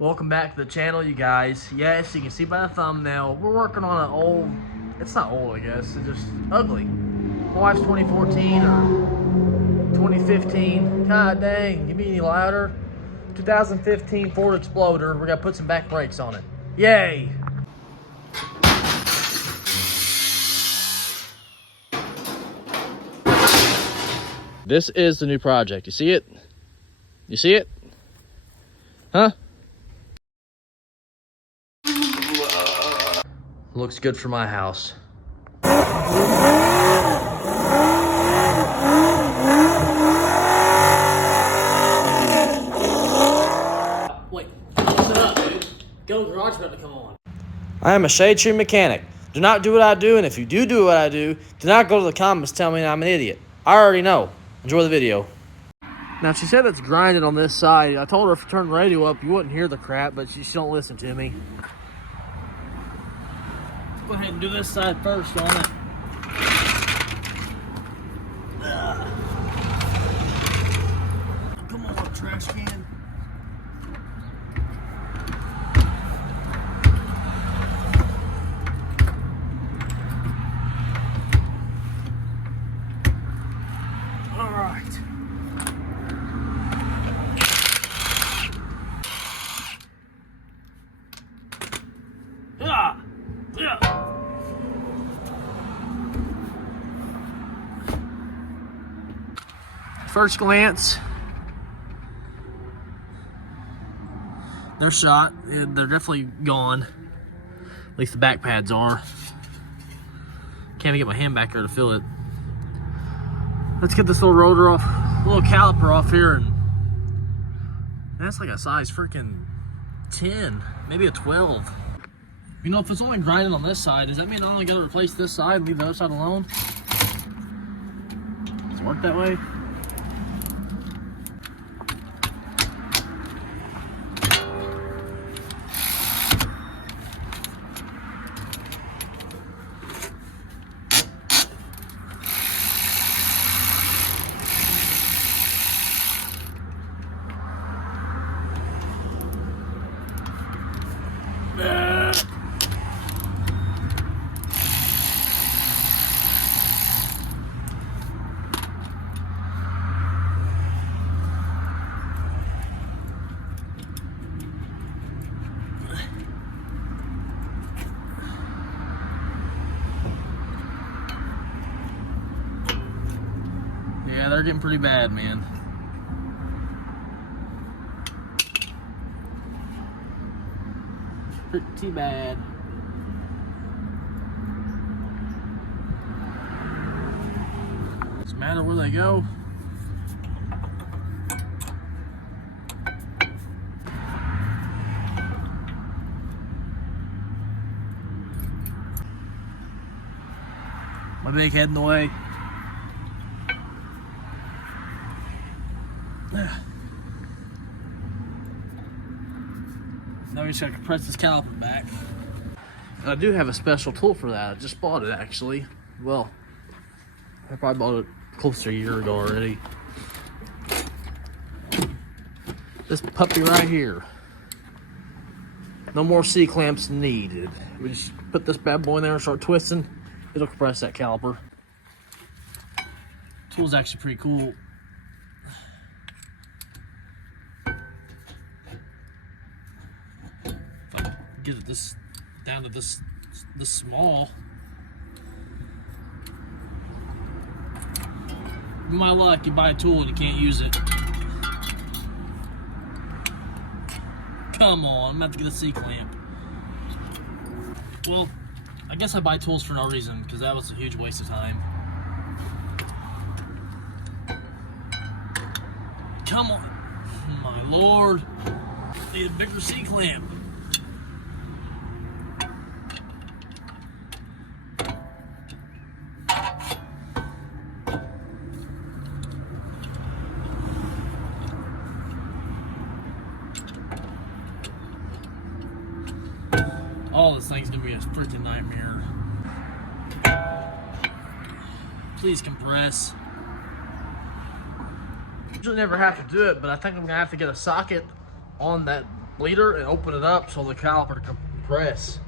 Welcome back to the channel, you guys. Yes, you can see by the thumbnail, we're working on an old, it's not old, I guess, it's just ugly. My wife's 2014 or 2015. God dang, give me any louder. 2015 Ford Exploder. We're gonna put some back brakes on it. Yay! This is the new project. You see it? You see it? Huh? Looks good for my house. Wait, listen up, dude. Go garage about to come on. I am a shade tree mechanic. Do not do what I do, and if you do what I do not go to the comments telling me I'm an idiot. I already know. Enjoy the video. Now, she said it's grinding on this side. I told her if you turn the radio up, you wouldn't hear the crap, but she don't listen to me. Go ahead and do this side first on it. Come on, trash can. All right. First glance, they're shot. They're definitely gone. At least the back pads are. Can't even get my hand back there to feel it. Let's get this little rotor off, little caliper off here, and that's like a size freaking 10, maybe a 12. You know, if it's only grinding on this side, does that mean I only got to replace this side and leave the other side alone? Does it work that way? Yeah, they're getting pretty bad, man. Pretty bad. Doesn't matter where they go. My big head in the way. Now we just gotta press this caliper back. And I do have a special tool for that. I just bought it actually. Well, I probably bought it close to a year ago already. This puppy right here. No more C-clamps needed. We just put this bad boy in there and start twisting. It'll compress that caliper. Tool's actually pretty cool. Get it this down to this small. With my luck, you buy a tool and you can't use it. Come on, I'm gonna have to get a C-clamp. Well, I guess I buy tools for no reason because that was a huge waste of time. Come on, my lord, need a bigger C-clamp. All this thing's gonna be a freaking nightmare. Please compress. Usually never have to do it, but I think I'm gonna have to get a socket on that bleeder and open it up so the caliper can compress.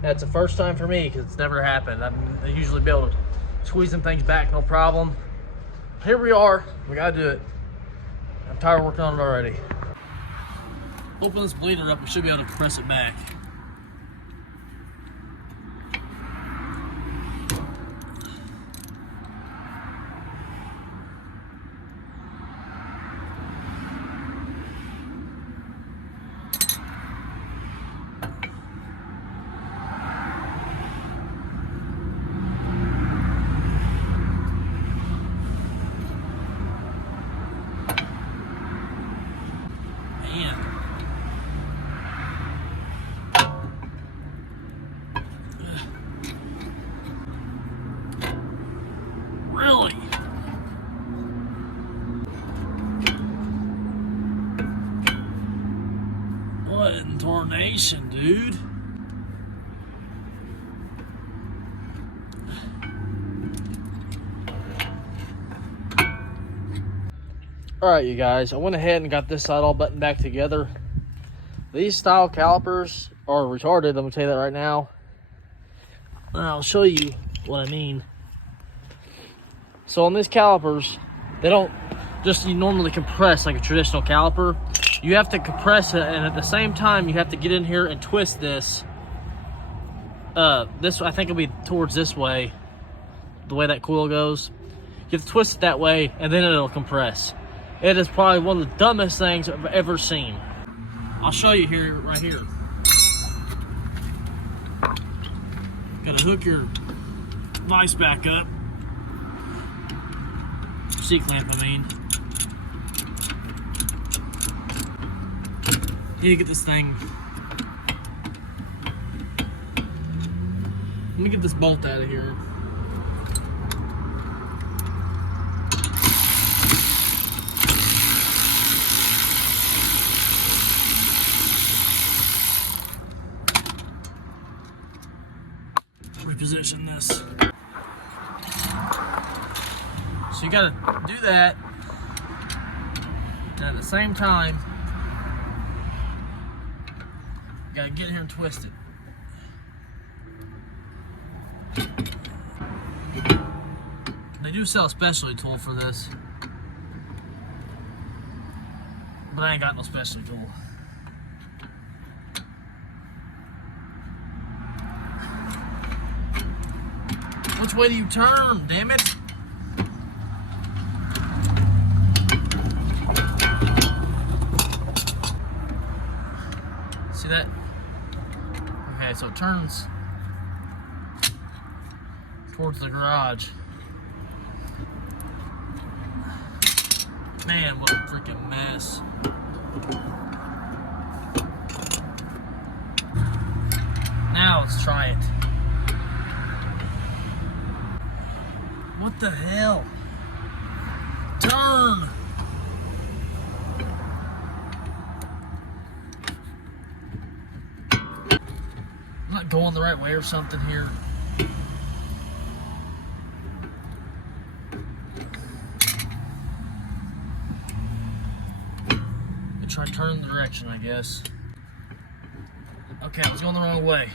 That's the first time for me because it's never happened. I usually be able to squeeze them things back, no problem. Here we are. We gotta do it. I'm tired of working on it already. Open this bleeder up. We should be able to compress it back. Really? What in tarnation, dude? Alright, you guys, I went ahead and got this side all buttoned back together. These style calipers are retarded, I'm gonna tell you that right now. And I'll show you what I mean. So on these calipers, they don't just normally compress like a traditional caliper. You have to compress it, and at the same time, you have to get in here and twist this. This, I think, will be towards this way, the way that coil goes. You have to twist it that way, and then it'll compress. It is probably one of the dumbest things I've ever seen. I'll show you here, right here. Gotta hook your vise back up. C-clamp, I mean. You need to get this thing. Let me get this bolt out of here. Reposition this. So you gotta do that, and at the same time, you gotta get in here and twist it. They do sell a specialty tool for this, but I ain't got no specialty tool. Which way do you turn, damn it? See that? Okay, so it turns towards the garage. Man, what a freaking mess. Now let's try it. What the hell? Turn! I'm not going the right way or something here. Try turning the direction, I guess. Okay, I was going the wrong way.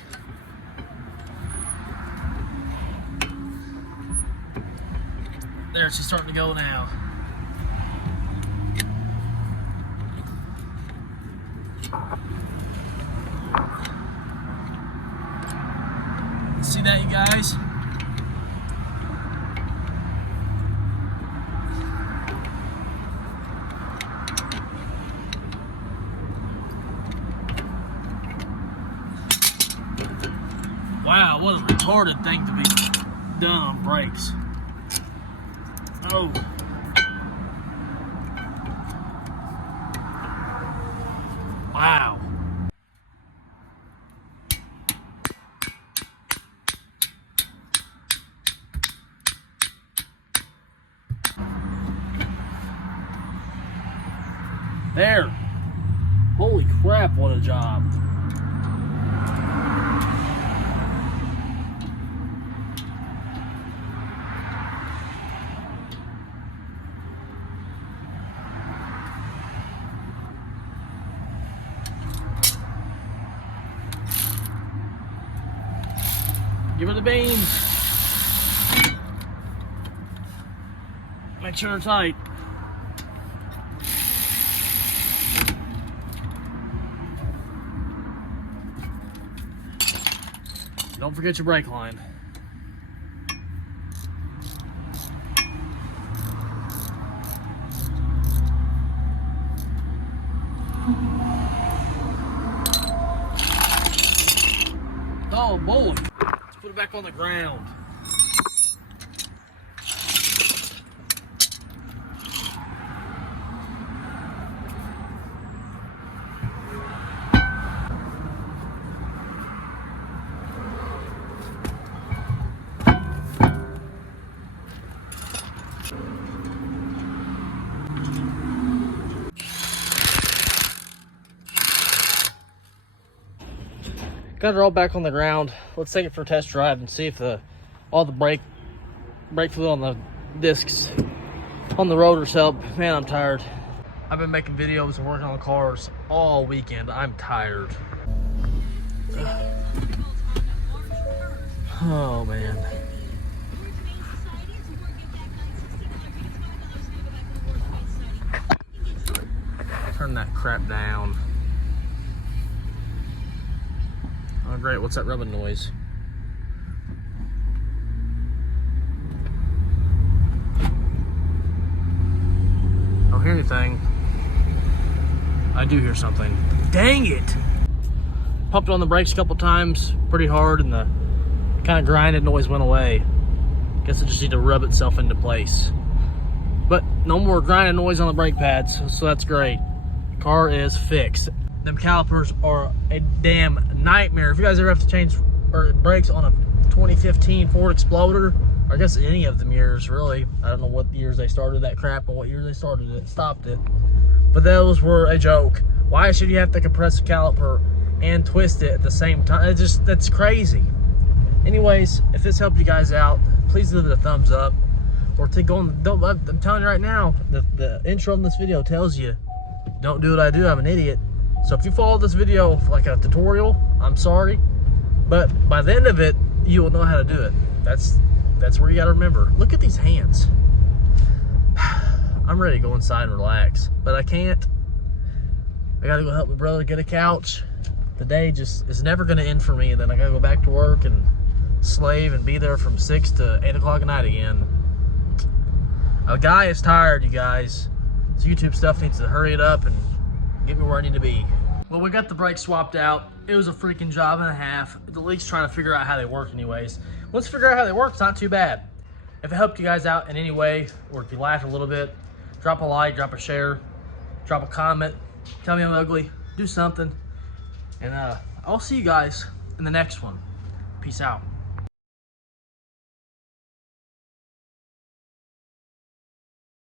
There, she's starting to go now. See that, you guys? Wow, what a retarded thing to be done on brakes. Oh. Wow. There. Holy crap, what a job. Give her the beans. Make sure they're tight. Don't forget your brake line. Oh boy, let's put it back on the ground. Got it all back on the ground. Let's take it for a test drive and see if all the brake fluid on the discs on the rotors help. Man, I'm tired. I've been making videos and working on cars all weekend. I'm tired. Oh man. Turn that crap down. Oh great, what's that rubbing noise? I don't hear anything. I do hear something. Dang it! Pumped on the brakes a couple times pretty hard and the kind of grinded noise went away. Guess it just need to rub itself into place. But no more grinding noise on the brake pads, so that's great. Car is fixed. Them calipers are a damn nightmare. If you guys ever have to change brakes on a 2015 Ford Explorer, or I guess any of them years really, I don't know what years they started that crap and what years they stopped it, but those were a joke. Why should you have to compress the caliper and twist it at the same time? That's crazy. Anyways, if this helped you guys out, please give it a thumbs up. Or I'm telling you right now, the intro in this video tells you, don't do what I do, I'm an idiot. So if you follow this video like a tutorial, I'm sorry, but by the end of it, you will know how to do it. That's where you got to remember. Look at these hands. I'm ready to go inside and relax, but I can't. I got to go help my brother get a couch. The day just is never going to end for me, and then I got to go back to work and slave and be there from 6 to 8 o'clock at night again. A guy is tired, you guys. This YouTube stuff needs to hurry it up and get me where I need to be. Well, we got the brakes swapped out. It was a freaking job and a half. At least trying to figure out how they work anyways. Once you figure out how they work, it's not too bad. If it helped you guys out in any way, or if you laughed a little bit, drop a like, drop a share, drop a comment, tell me I'm ugly, do something. And I'll see you guys in the next one. Peace out.